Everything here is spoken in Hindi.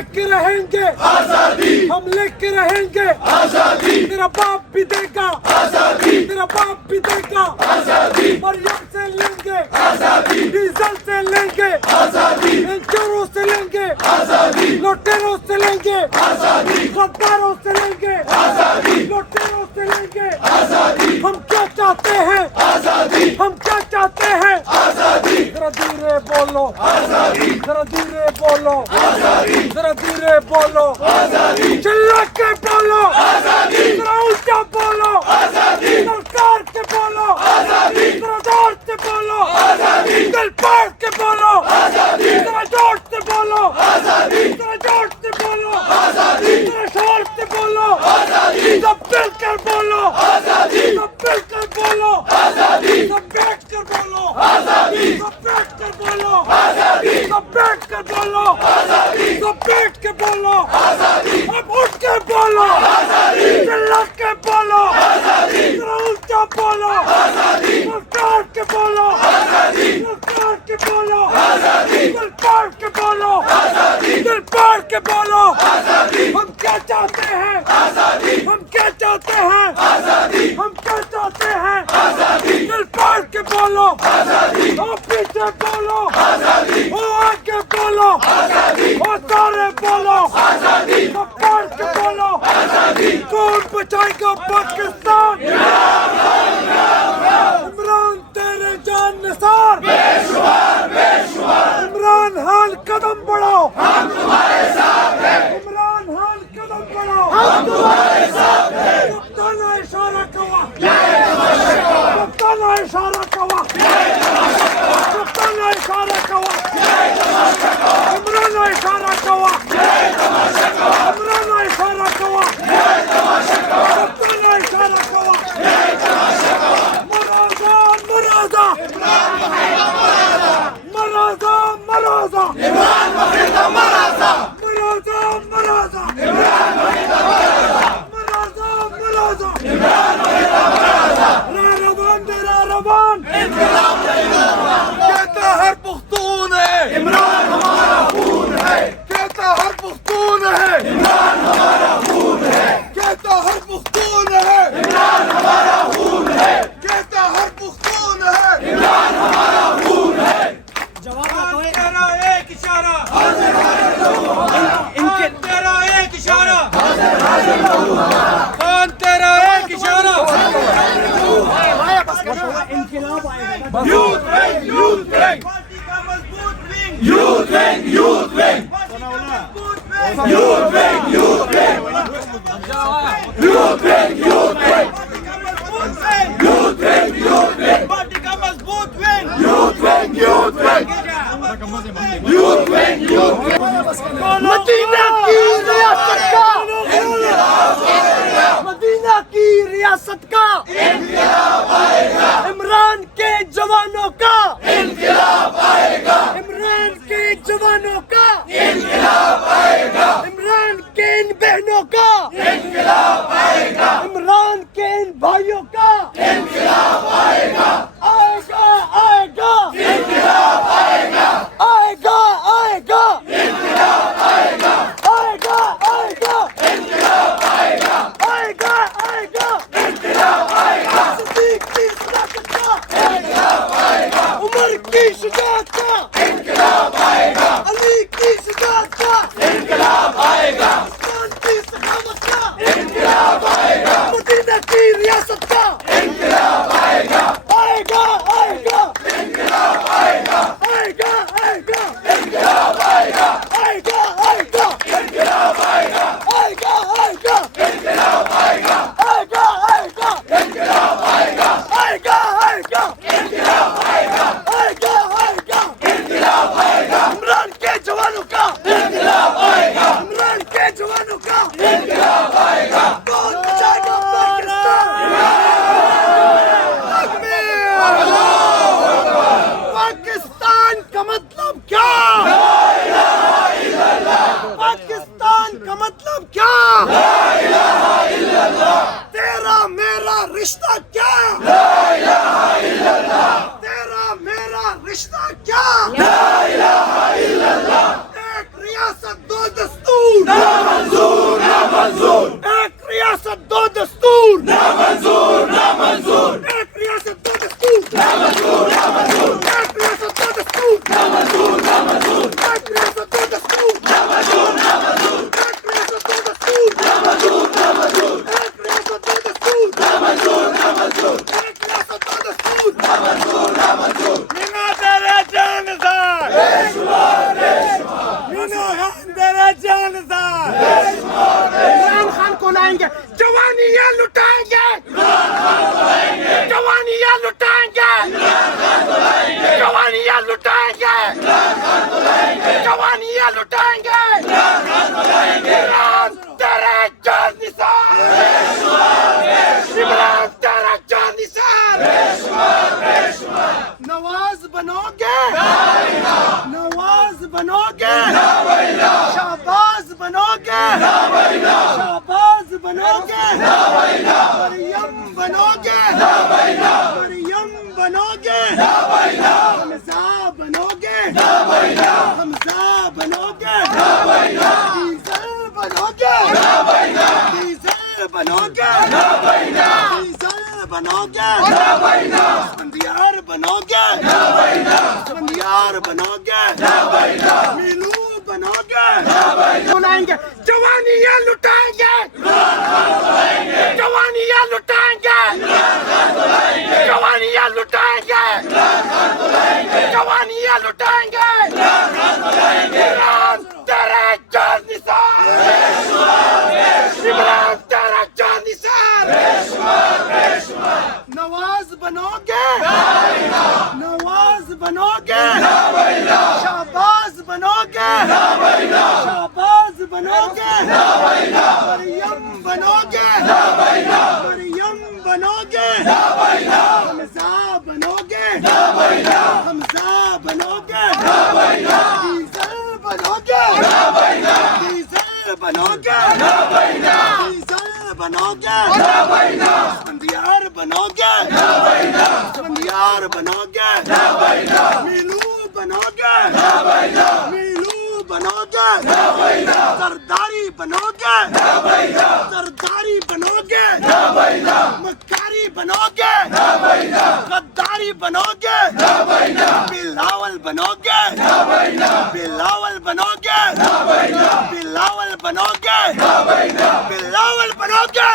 लेके रहेंगे आजादी, हम लेके रहेंगे आजादी, तेरा बाप भी देगा आजादी, तेरा बाप भी देगा आजादी, मरियम से लेंगे आजादी, डीजल से लेंगे आजादी, इंचोरों से लेंगे आजादी, लुटेरों से लेंगे आजादी, गद्दारों से लेंगे आजादी, लुटेरों से लेंगे आजादी, हम क्या चाहते हैं आजादी, हम क्या चाहते हैं आजादी, जरा धीरे बोलो आजादी, जरा धीरे बोलो आजादी, जरा धीरे बोलो आजादी, चिल्ला के बोलो आजादी, जरा ऊंचा बोलो आजादी, सरकार के बोलो आजादी, जरा जोर से बोलो आजादी, दिल फाड़ के बोलो आजादी, जरा जोर से बोलो आजादी, जरा जोर से बोलो आजादी, जरा शोर से बोलो आजादी, सब मिलकर बोलो आजादी, सब मिलकर बोलो आजादी, सब बैठ कर बोलो आजादी, सब बैठ कर बोलो आजादी, सब बैठ कर बोलो आजादी, सब बैठ के बोलो आजादी, अब उठ के बोलो आजादी, चिल्ला के बोलो आजादी, जरा ऊंचा बोलो आजादी, सरकार के बोलो आजादी, सरकार के बोलो आजादी, दिल फाड़ के बोलो आजादी, दिल फाड़ के बोलो आजादी, हम क्या चाहते हैं आजादी, हम क्या चाहते हैं आजादी, हम क्या चाहते हैं आजादी, दिल फाड़ के बोलो आजादी, ओ पीछे बोलो आजादी, ओ आगे बोलो आजादी, ओ सारे बोलो आजादी, सब फाड़ के बोलो आजादी, कौन बचाएगा पाकिस्तान इमरान तेरे जान निसार बेशुमार, बेशुमार, इमरान खान कदम बढ़ाओ हम तुम्हारे साथ हैं, इमरान खान कदम बढ़ाओ हम तुम्हारे साथ हैं, कप्तान इशारा कवा जय तमाशा, कप्तान इशारा कवा कप्तान इशारा कवा जय तमाशा, इमरान इशारा कवा जय तमाशा, इमरान इशारा कवा जय तमाशा, कप्तान इशारा कवा जय तमाशा, मराजा मराजा मराजा मराजा इमरान वहीदा मराजा, मराजा मराजा इमरान वहीदा मराजा, मराजा मराजा इमरान वहीदा मराजा, रवान तेरा रवान इनकलाब जिंदाबाद, कहता हर पुख्तून है इमरान हमारा खून है, कहता हर पुख्तून है इमरान हमारा खून है, कहता हर पुख्तून है इमरान हमारा खून है, कहता हर पुख्तून है इमरान हमारा खून है, तेरा एक इशारा हाजिर हाजिर लहू हमारा, इनके तेरा एक इशारा हाजिर हाजिर लहू हमारा, खान तेरा एक इशारा youth wing, youth wing, party का मजबूत wing youth wing, youth wing, party का मजबूत wing youth wing, youth wing, youth wing, youth wing, party का मजबूत wing youth wing, youth wing, party का मजबूत wing youth wing, youth wing, youth wing, youth wing, Medina की रियासत का मदीना की रियासत का इनकलाब आएगा, इमरान के जवानों का इनकलाब आएगा, इमरान के जवानों का इनकलाब आएगा, इमरान के इन बहनों का इनकलाब आएगा, इमरान के इन भाइयों का इनकलाब आएगा, आएगा आएगा इनकलाब आएगा, आएगा आएगा इनकलाब आएगा, आएगा आएगा इनकलाब आएगा, आएगा आएगा इनकलाब आएगा, सिद्दीक की सदाकत का इनकलाब आएगा, उमर की शुजाअत का इनकलाब आएगा, अली की शुजाअत का इनकलाब आएगा, उस्मान की सखावत का इनकलाब आएगा, मदीना की रियासत का इनकलाब आएगा, आएगा आएगा इनकलाब आएगा, आएगा आएगा इनकलाब आएगा, आएगा आएगा इनकलाब आएगा, आएगा आएगा इनकलाब आएगा, आएगा आएगा इनकलाब आएगा, आएगा आएगा इनकलाब आएगा, आएगा आएगा इनकलाब आएगा, इमरान के जवानों का इनकलाब आएगा, इमरान के जवानों का इनकलाब आएगा, कौन बचाएगा पाकिस्तान पाकिस्तान का मतलब क्या पाकिस्तान का मतलब क्या तेरा मेरा रिश्ता क्या तेरा मेरा रिश्ता क्या एक रियासत दो दस्तूर ना मंजूर, ना मंजूर, एक रियासत दो दस्तूर, ना मंजूर, ना मंजूर, एक रियासत दो दस्तूर, ना मंजूर, ना मंजूर, एक रियासत दो दस्तूर, ना मंजूर, ना मंजूर, एक रियासत दो दस्तूर, ना मंजूर, ना मंजूर, एक रियासत दो दस्तूर, ना मंजूर, ना मंजूर, एक रियासत दो दस्तूर, ना मंजूर, ना मंजूर, एक रियासत दो दस्तूर, ना मंजूर, ना मंजूर, बिना तेरे जानसार, बिना हम तेरे जानसार, इमरान खान को लाएंगे, जवानियां लुटाएंगे, जवानियां लुटाएंगे, जवानियां लुटाएंगे, जवानियां लुटाएंगे, इमरान तेरे जान निसार, इमरान तेरा जान निसार, नवाज बनोगे, नवाज बनोगे, शाहबाज बनोगे, शाहबाज बनोगे, मरियम बनोगे, मरियम बनोगे, हमजा बनोगे, हमजा बनोगे, डीजल बनोगे, डीजल बनोगे, डीजल बनोगे, बंदियार बनोगे, बंदियार बनोगे, मीनू बनोगे, बुलाएंगे, जवानियां लुटाएंगे, जवानियां लुटाएंगे, जवानियां लुटाएंगे, जवानियां लुटाएंगे, इमरान तेरा जान निसार, इमरान तेरा जान निसार, नवाज बनोगे, नवाज बनोगे, शाहबाज बनोगे, शाहबाज बनोगे, मरियम बनोगे, मरियम बनोगे, हमजा बनोगे, हमजा बनोगे, डीजल बनोगे, डीजल बनोगे, डीजल बनोगे, बंदियार बनोगे, बंदियार बनोगे, मीनू बनोगे, मीनू बनोगे, सरदारी बनोगे, सरदारी बनोगे, मक्कारी बनोगे, गद्दारी बनोगे, बिलावल बनोगे, बिलावल बनोगे, बिलावल बनोगे, बिलावल बनोगे,